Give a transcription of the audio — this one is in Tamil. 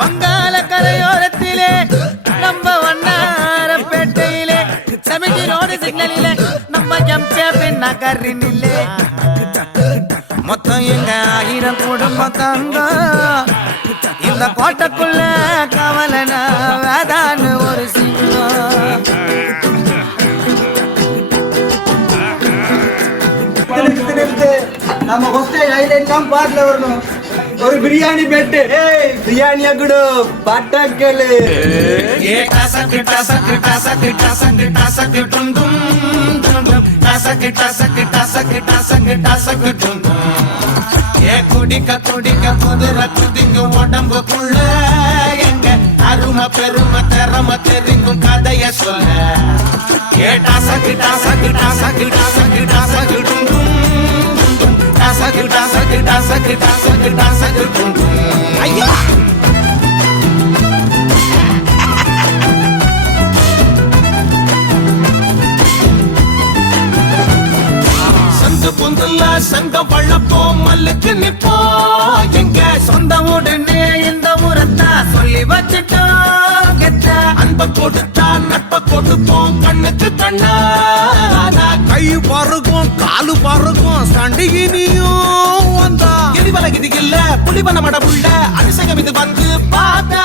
வங்காள கரையோரத்திலே நம்ம வண்ணாரப்பேட்டையிலே சமிதி ரோடு சிக்னலிலே நம்ம ஜம்சேபின் நகரினிலே மொத்தம் எங்க 1000 குடும்பம் தாங்க இந்த கோட்டைக்குள்ள கவலனா வேதான்னு ஒரு சிங்கம். நம்ம ஹோஸ்டல் ஹைலைட் தான் பாட்டுல வரணும். ஒரு பிரியாணி பெட்டு பிரியாணியா கூட பாட்டா கேளு. குடிக்க குடிக்க குதிரை குதிங்க உடம்புக்குள்ள எங்க அருமை பெருமை திறமை தெரிங்கும் கதைய சொல்ல. டாசக்கு டாசக்கு டாசக்கு டாசக்கு டாசக்கு டுங்கும் டாசக்கு டாசக்கு டாசக்கு டாசக்கு டாசக்கு டுங்கும். ஐயா பொந்துல சங்க வள்ளப்போம் மல்லுக்கு நிப்போம் எங்க சொந்த உடனே இந்த ஊரத்தா சொல்லி வச்சுட்டோம். அன்ப கொடுத்தா நட்ப கொடுப்போம் கண்ணுக்கு கண்ணா. கை பருகும் காலு பருகும் சண்டிகினியும் வந்தா எரிவலகிதி இல்ல புலிவன மடமுள்ள அதிசயம் இது வந்து பார்த்தா.